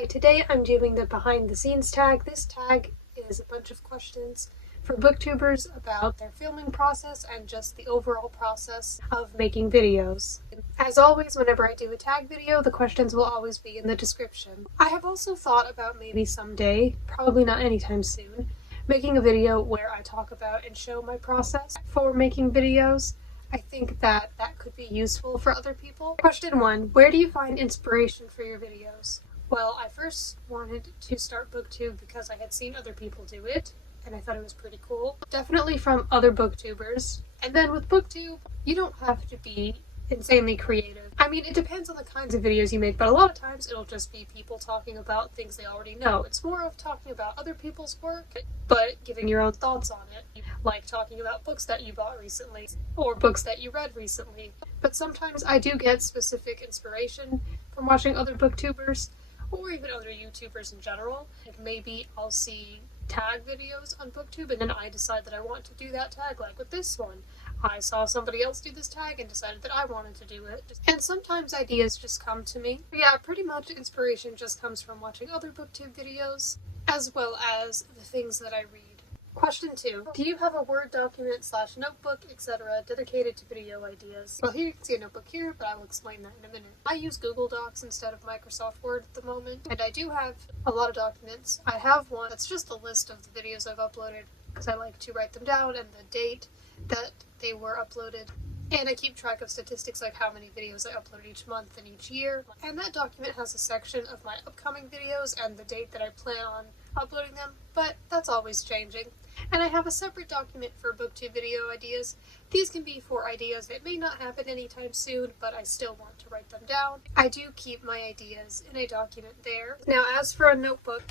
Hi, today I'm doing the behind the scenes tag. This tag is a bunch of questions for booktubers about their filming process and just the overall process of making videos. As always, whenever I do a tag video, the questions will always be in the description. I have also thought about maybe someday, probably not anytime soon, making a video where I talk about and show my process for making videos. I think that could be useful for other people. Question 1. Where do you find inspiration for your videos? Well, I first wanted to start booktube because I had seen other people do it, and I thought it was pretty cool. Definitely from other booktubers. And then with booktube, you don't have to be insanely creative. I mean, it depends on the kinds of videos you make, but a lot of times it'll just be people talking about things they already know. It's more of talking about other people's work, but giving your own thoughts on it. Like talking about books that you bought recently, or books that you read recently. But sometimes I do get specific inspiration from watching other booktubers, or even other YouTubers in general. Like maybe I'll see tag videos on booktube and then I decide that I want to do that tag, like with this one. I saw somebody else do this tag and decided that I wanted to do it. And sometimes ideas just come to me. Yeah, pretty much inspiration just comes from watching other booktube videos, as well as the things that I read. Question 2. Do you have a Word document / notebook, etc. dedicated to video ideas? Well, here you can see a notebook here, but I will explain that in a minute. I use Google Docs instead of Microsoft Word at the moment, and I do have a lot of documents. I have one that's just a list of the videos I've uploaded, because I like to write them down and the date that they were uploaded. And I keep track of statistics like how many videos I upload each month and each year. And that document has a section of my upcoming videos and the date that I plan on uploading them, but that's always changing. And I have a separate document for booktube video ideas. These can be for ideas that may not happen anytime soon, but I still want to write them down. I do keep my ideas in a document there. Now, as for a notebook,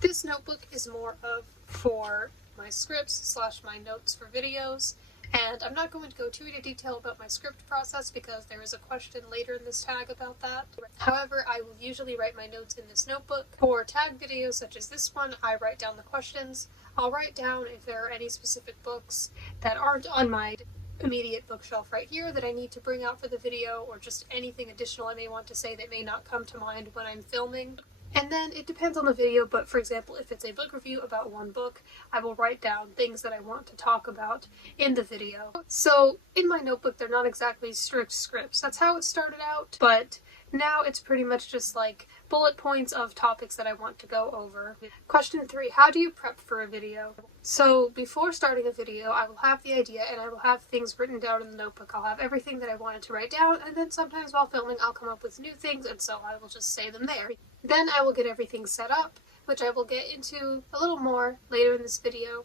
this notebook is more of for my scripts / my notes for videos. And I'm not going to go too into detail about my script process because there is a question later in this tag about that. However, I will usually write my notes in this notebook. For tag videos such as this one, I write down the questions. I'll write down if there are any specific books that aren't on my immediate bookshelf right here that I need to bring out for the video, or just anything additional I may want to say that may not come to mind when I'm filming. And then it depends on the video, but for example, if it's a book review about one book, I will write down things that I want to talk about in the video. So in my notebook, they're not exactly strict scripts. That's how it started out, but now it's pretty much just like bullet points of topics that I want to go over. Question 3, how do you prep for a video? So before starting a video, I will have the idea and I will have things written down in the notebook. I'll have everything that I wanted to write down, and then sometimes while filming I'll come up with new things, and so I will just say them there. Then I will get everything set up, which I will get into a little more later in this video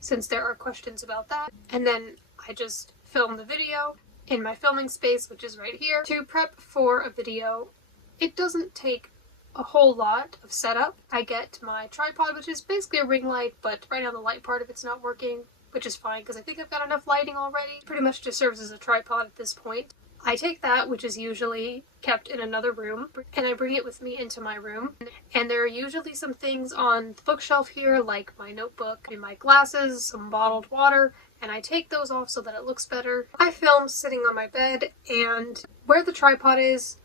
since there are questions about that. And then I just film the video in my filming space, which is right here. To prep for a video, it doesn't take a whole lot of setup. I get my tripod, which is basically a ring light, but right now the light part of it's not working, which is fine because I think I've got enough lighting already. Pretty much just serves as a tripod at this point. I take that, which is usually kept in another room, and I bring it with me into my room. And there are usually some things on the bookshelf here, like my notebook and my glasses, some bottled water, and I take those off so that it looks better. I film sitting on my bed, and where the tripod is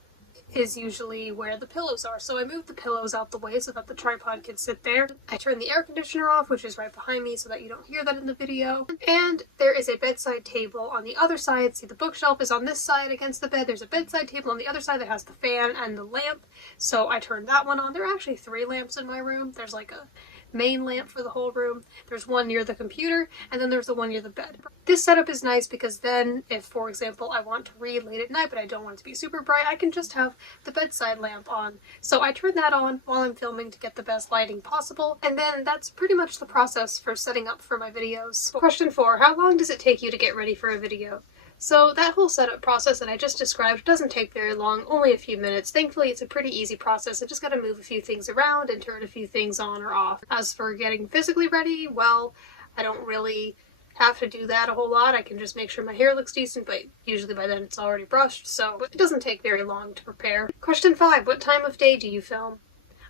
usually where the pillows are. So I move the pillows out the way so that the tripod can sit there. I turn the air conditioner off, which is right behind me, so that you don't hear that in the video. And there is a bedside table on the other side. See, the bookshelf is on this side against the bed. There's a bedside table on the other side that has the fan and the lamp. So I turn that one on. There are actually 3 lamps in my room. There's like a main lamp for the whole room. There's one near the computer, and then there's the one near the bed. This setup is nice because then if, for example, I want to read late at night but I don't want it to be super bright, I can just have the bedside lamp on. So I turn that on while I'm filming to get the best lighting possible, and then that's pretty much the process for setting up for my videos. Question 4, how long does it take you to get ready for a video? So that whole setup process that I just described doesn't take very long, only a few minutes. Thankfully, it's a pretty easy process. I just gotta move a few things around and turn a few things on or off. As for getting physically ready, well, I don't really have to do that a whole lot. I can just make sure my hair looks decent, but usually by then it's already brushed, so it doesn't take very long to prepare. Question 5, what time of day do you film?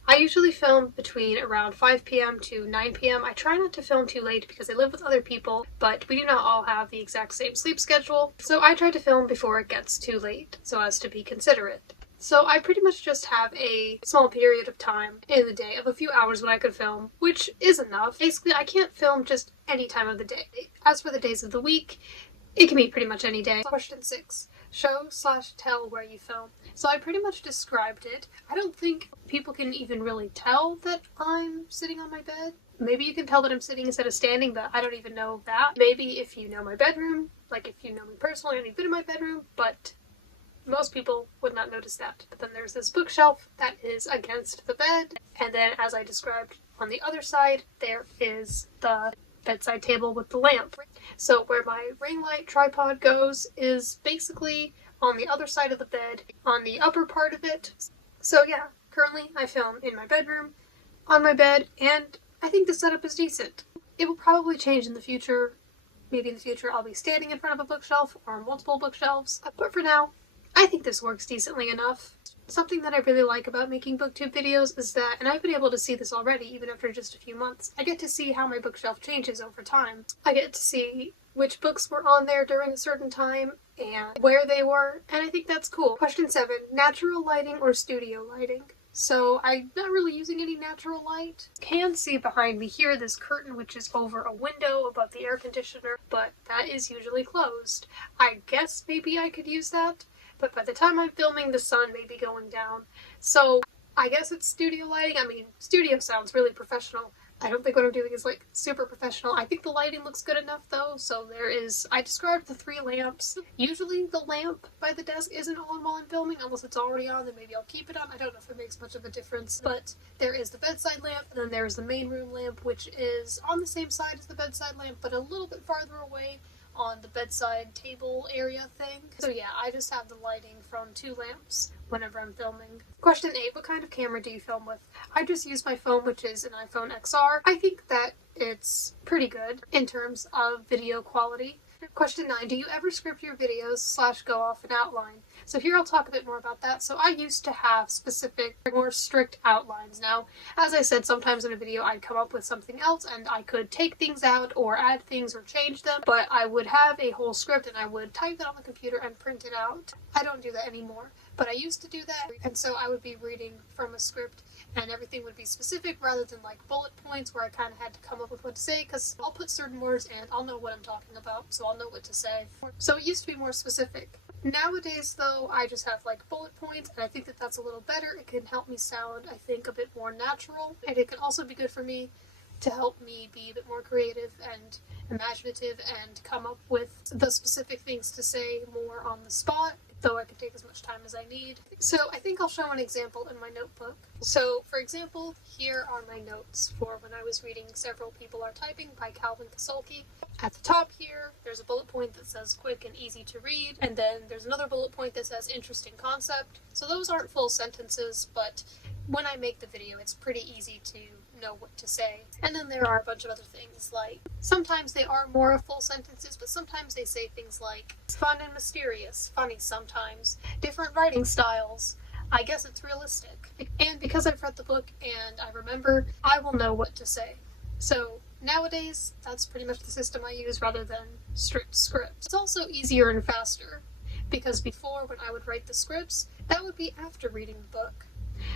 I usually film between around 5 p.m. to 9 p.m. I try not to film too late because I live with other people, but we do not all have the exact same sleep schedule, so I try to film before it gets too late, so as to be considerate. So I pretty much just have a small period of time in the day of a few hours when I could film, which is enough. Basically, I can't film just any time of the day. As for the days of the week, it can be pretty much any day. Question 6. Show/tell where you film. So I pretty much described it. I don't think people can even really tell that I'm sitting on my bed. Maybe you can tell that I'm sitting instead of standing, but I don't even know that. Maybe if you know my bedroom, like if you know me personally and you've been in my bedroom, but most people would not notice that. But then there's this bookshelf that is against the bed, and then as I described on the other side, there is the bedside table with the lamp. So where my ring light tripod goes is basically on the other side of the bed, on the upper part of it. So yeah, currently I film in my bedroom, on my bed, and I think the setup is decent. It will probably change in the future. Maybe in the future I'll be standing in front of a bookshelf or multiple bookshelves, but for now, I think this works decently enough. Something that I really like about making booktube videos is that, and I've been able to see this already even after just a few months, I get to see how my bookshelf changes over time. I get to see which books were on there during a certain time and where they were, and I think that's cool. Question 7. Natural lighting or studio lighting? So I'm not really using any natural light. You can see behind me here this curtain which is over a window above the air conditioner, but that is usually closed. I guess maybe I could use that, but by the time I'm filming, the sun may be going down. So I guess it's studio lighting. I mean, studio sounds really professional. I don't think what I'm doing is like super professional. I think the lighting looks good enough though. So I described the 3 lamps. Usually the lamp by the desk isn't on while I'm filming, unless it's already on, then maybe I'll keep it on. I don't know if it makes much of a difference. But there is the bedside lamp, and then there's the main room lamp, which is on the same side as the bedside lamp, but a little bit farther away on the bedside table area thing. So yeah, I just have the lighting from 2 lamps whenever I'm filming. Question 8. What kind of camera do you film with? I just use my phone, which is an iPhone XR. I think that it's pretty good in terms of video quality. Question 9. Do you ever script your videos / go off an outline? So here I'll talk a bit more about that. So I used to have specific, more strict outlines. Now, as I said, sometimes in a video I'd come up with something else and I could take things out or add things or change them, but I would have a whole script and I would type it on the computer and print it out. I don't do that anymore, but I used to do that, and so I would be reading from a script and everything would be specific rather than like bullet points where I kind of had to come up with what to say, because I'll put certain words and I'll know what I'm talking about, so I'll know what to say. So it used to be more specific. Nowadays, though, I just have like bullet points, and I think that that's a little better. It can help me sound, I think, a bit more natural, and it can also be good for me to help me be a bit more creative and imaginative and come up with the specific things to say more on the spot, though I can take as much time as I need. So I think I'll show an example in my notebook. So, for example, here are my notes for when I was reading Several People Are Typing by Calvin Kasulke. At the top here, there's a bullet point that says quick and easy to read, and then there's another bullet point that says interesting concept. So those aren't full sentences, but when I make the video, it's pretty easy to know what to say. And then there are a bunch of other things, like sometimes they are more full sentences, but sometimes they say things like fun and mysterious, funny sometimes, different writing styles. I guess it's realistic. And because I've read the book and I remember, I will know what to say. So nowadays, that's pretty much the system I use rather than strict scripts. It's also easier and faster, because before, when I would write the scripts, that would be after reading the book.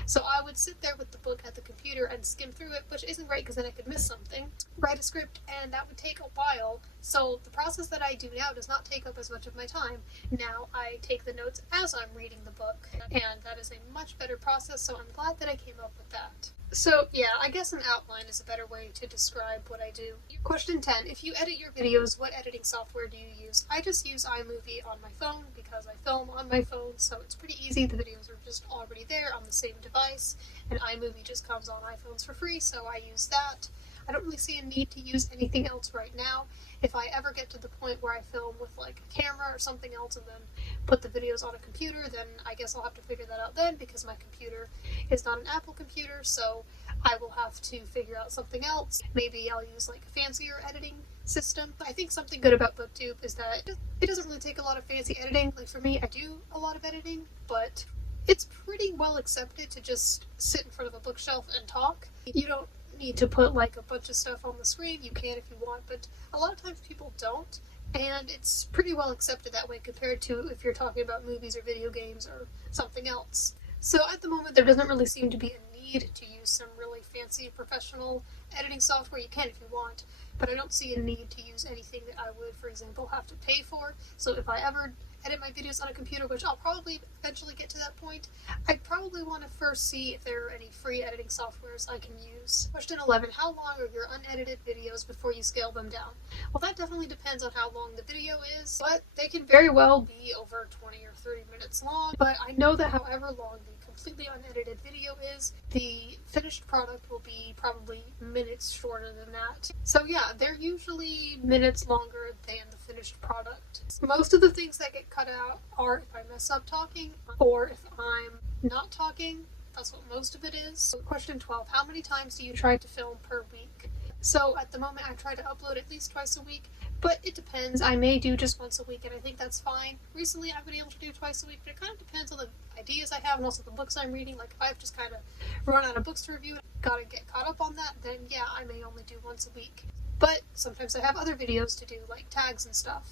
So I would sit there with the book at the computer and skim through it, which isn't great because then I could miss something. Write a script, and that would take a while. So the process that I do now does not take up as much of my time. Now I take the notes as I'm reading the book, and that is a much better process, so I'm glad that I came up with that. So yeah, I guess an outline is a better way to describe what I do. Question 10. If you edit your videos, what editing software do you use? I just use iMovie on my phone because I film on my phone, so it's pretty easy. The videos are just already there on the same device, and iMovie just comes on iPhones for free, so I use that. I don't really see a need to use anything else right now. If I ever get to the point where I film with like a camera or something else and then put the videos on a computer, then I guess I'll have to figure that out then, because my computer is not an Apple computer, so I will have to figure out something else. Maybe I'll use like a fancier editing system. I think something good about BookTube is that it doesn't really take a lot of fancy editing. Like for me, I do a lot of editing, but it's pretty well accepted to just sit in front of a bookshelf and talk. You don't need to put like a bunch of stuff on the screen. You can if you want, but a lot of times people don't, And it's pretty well accepted that way compared to if you're talking about movies or video games or something else. So at the moment, there doesn't really seem to be a need to use some really fancy professional editing software. You can if you want, but I don't see a need to use anything that I would, for example, have to pay for. So if I ever edit my videos on a computer, which I'll probably eventually get to that point, I'd probably want to first see if there are any free editing softwares I can use. Question 11. How long are your unedited videos before you scale them down? Well, that definitely depends on how long the video is, but they can very well be over 20 or 30 minutes long. But I know that however long the completely unedited video is, the finished product will be probably minutes shorter than that. So yeah, they're usually minutes longer than the finished product. Most of the things that get cut out are if I mess up talking or if I'm not talking. That's what most of it is. So question 12. How many times do you try to film per week? So at the moment I try to upload at least twice a week, but it depends. I may do just once a week and I think that's fine. Recently I've been able to do twice a week, but it kind of depends on the ideas I have and also the books I'm reading. Like if I've just kind of run out of books to review and gotta get caught up on that, then yeah, I may only do once a week. But sometimes I have other videos to do, like tags and stuff.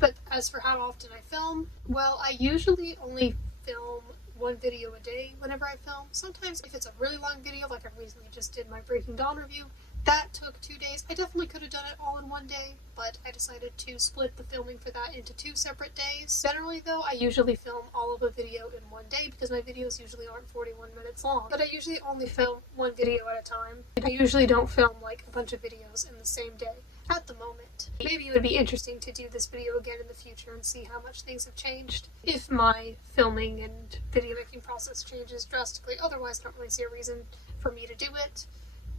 But as for how often I film, well, I usually only film one video a day whenever I film. Sometimes if it's a really long video, like I recently just did my Breaking Dawn review, that took 2 days. I definitely could have done it all in one day, but I decided to split the filming for that into 2 separate days. Generally though, I usually film all of a video in one day because my videos usually aren't 41 minutes long. But I usually only film one video at a time. I usually don't film like a bunch of videos in the same day at the moment. Maybe it would be interesting to do this video again in the future and see how much things have changed if my filming and video making process changes drastically. Otherwise, I don't really see a reason for me to do it,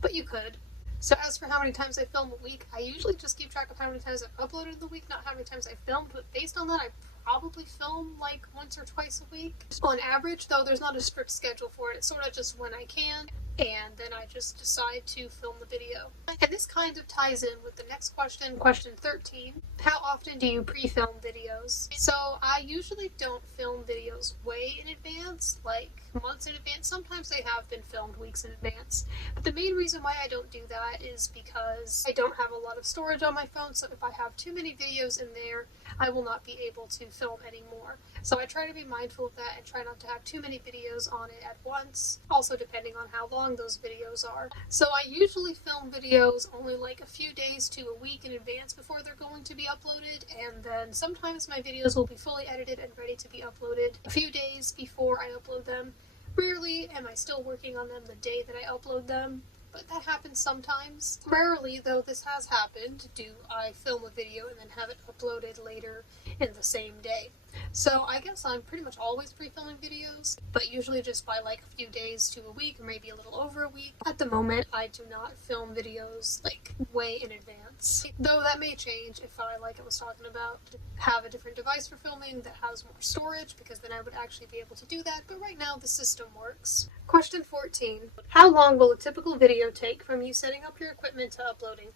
but you could. So as for how many times I film a week, I usually just keep track of how many times I've uploaded in the week, not how many times I filmed, but based on that, I probably film like once or twice a week. On average, though, there's not a strict schedule for it. It's sort of just when I can, and then I just decide to film the video. And this kind of ties in with the next question, question 13. How often do you pre-film videos? So I usually don't film videos way in advance, like months in advance. Sometimes they have been filmed weeks in advance. But the main reason why I don't do that is because I don't have a lot of storage on my phone, so if I have too many videos in there, I will not be able to film anymore. So I try to be mindful of that and try not to have too many videos on it at once, also depending on how long those videos are. So I usually film videos only like a few days to a week in advance before they're going to be uploaded, and then sometimes my videos will be fully edited and ready to be uploaded a few days before I upload them. Rarely am I still working on them the day that I upload them, but that happens sometimes. Rarely, though this has happened, do I film a video and then have it uploaded later in the same day. So I guess I'm pretty much always pre-filming videos, but usually just by like a few days to a week, or maybe a little over a week. At the moment, I do not film videos like way in advance. Though that may change if I, like I was talking about, have a different device for filming that has more storage, because then I would actually be able to do that, but right now the system works. Question 14. How long will a typical video take from you setting up your equipment to uploading?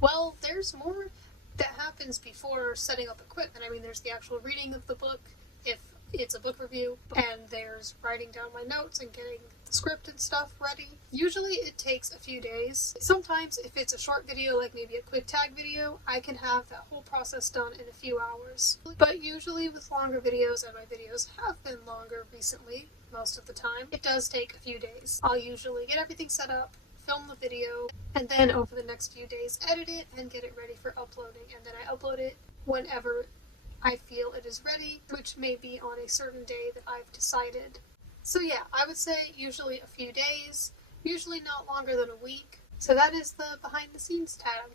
Well, there's more that happens before setting up equipment. I mean, there's the actual reading of the book, if it's a book review, and there's writing down my notes and getting the script and stuff ready. Usually it takes a few days. Sometimes if it's a short video, like maybe a quick tag video, I can have that whole process done in a few hours. But usually with longer videos, and my videos have been longer recently, most of the time, it does take a few days. I'll usually get everything set up, film the video, and then over the next few days edit it and get it ready for uploading, and then I upload it whenever I feel it is ready, which may be on a certain day that I've decided. So yeah, I would say usually a few days, usually not longer than a week. So that is the behind the scenes tag.